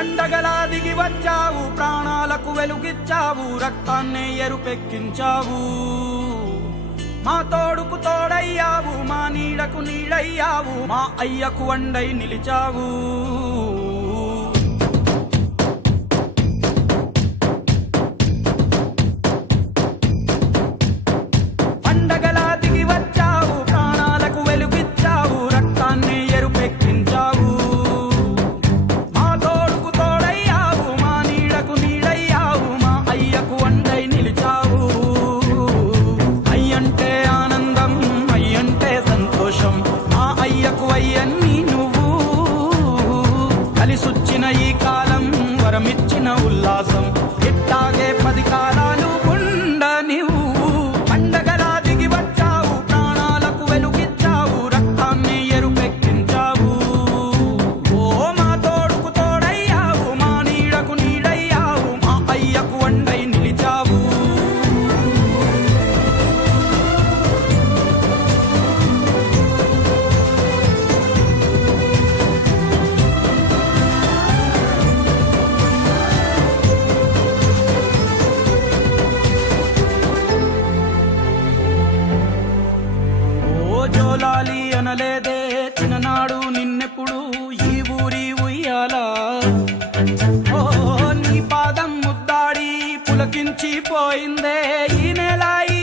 పండగలా దిగి వచ్చావు, ప్రాణాలకు వెలుగిచ్చావు, రక్తాన్నే ఎరుపెక్కించావు. మా తోడుకు తోడయ్యావు, మా నీడకు నీడయ్యావు, మా అయ్యకు వండై నిలిచావు. పండగలా దిగి వచ్చావు, ప్రాణాలకు వెలుగిచ్చావు, రక్తాన్నే ఎరుపెక్కించావు. మా తోడుకు తోడయ్యావు, మా నీడకు నీడయ్యావు, మా అయ్యకు వండై నిలిచావు. అయ్యంటే ఆనందం, అయ్యంటే సంతోషం, మా అయ్యకు అయ్యన్ని నువ్వు. కలిసొచ్చిన ఈ కాలం వరమిచ్చిన ఉల్లాసం, ఇట్టాగే 10 కాలాలు ఉండ నువ్వు. పండగలా దిగి వచ్చావు, ప్రాణాలకు వెలుగిచ్చావు, రక్తాన్ని ఎరుపెక్కించావు. ఓ మా తోడుకు తోడయ్యావు, మా నీడకు నీడయ్యావు, మా అయ్యకు వండై నిలిచావు. జోలాలి అనలేదే చిన్ననాడు నిన్నెప్పుడు ఈ ఊరి ఉయ్యాలా. ఓ నీ పాదం ముద్దాడి పులకించిపోయిందే ఈ నెల ఈ